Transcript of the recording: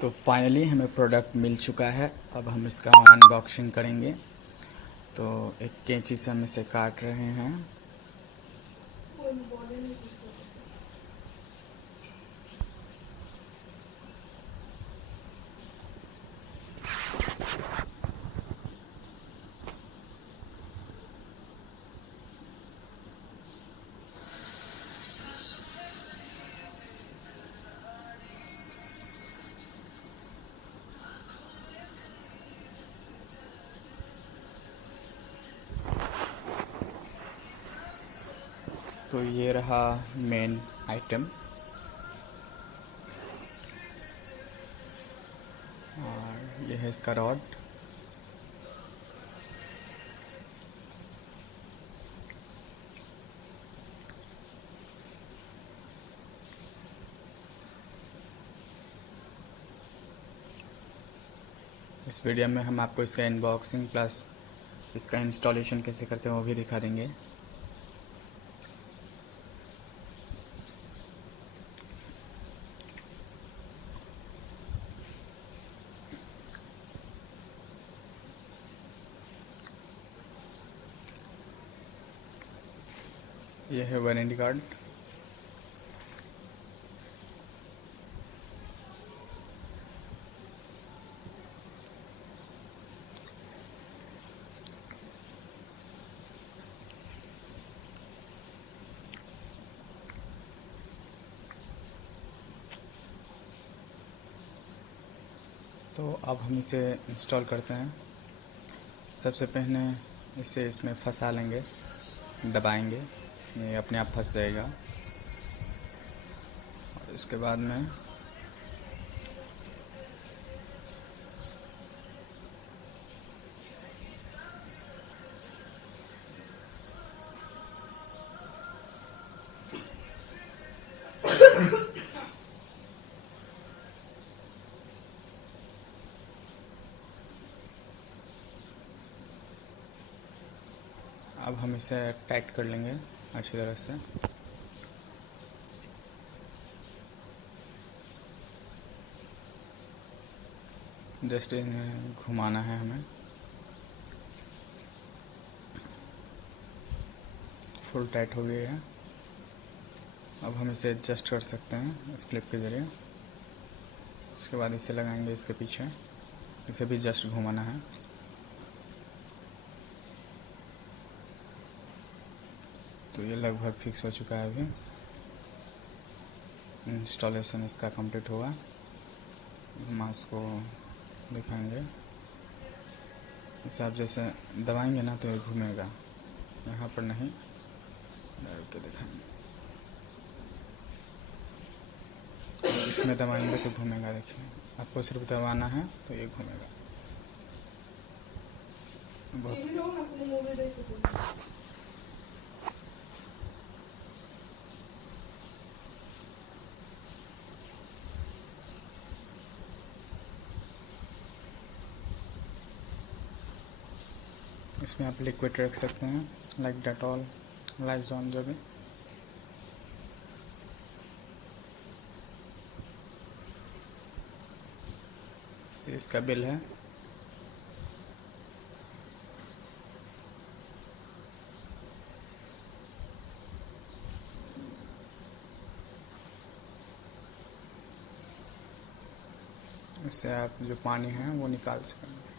तो फाइनली हमें प्रोडक्ट मिल चुका है। अब हम इसका अनबॉक्सिंग करेंगे। तो एक कैंची से हम इसे काट रहे हैं। तो ये रहा मेन आइटम और ये है इसका रॉड। इस वीडियो में हम आपको इसका अनबॉक्सिंग प्लस इसका इंस्टॉलेशन कैसे करते हैं वो भी दिखा देंगे। ये है वारंटी कार्ड। तो अब हम इसे इंस्टॉल करते हैं। सबसे पहले इसे इसमें फंसा लेंगे, दबाएंगे, ये अपने आप फंस जाएगा। और इसके बाद में अब हम इसे टाइट कर लेंगे अच्छी तरह से। जस्ट इन्हें घुमाना है हमें। फुल टाइट हो गई है। अब हम इसे एडजस्ट कर सकते हैं इस क्लिप के ज़रिए। उसके बाद इसे लगाएंगे इसके पीछे। इसे भी जस्ट घुमाना है। तो ये लगभग फिक्स हो चुका है। अभी इंस्टॉलेशन इसका कंप्लीट होगा। हम इसको दिखाएंगे। इसे आप जैसे दबाएंगे ना तो ये घूमेगा, यहाँ पर नहीं, डाल के दिखाएंगे। तो इसमें दबाएंगे तो घूमेगा। देखिए, आपको सिर्फ दबाना है तो ये घूमेगा। इसमें आप लिक्विड रख सकते हैं, लाइक डेटॉल, लाइजॉन, जो भी। इसका बिल है। इससे आप जो पानी है वो निकाल सकेंगे।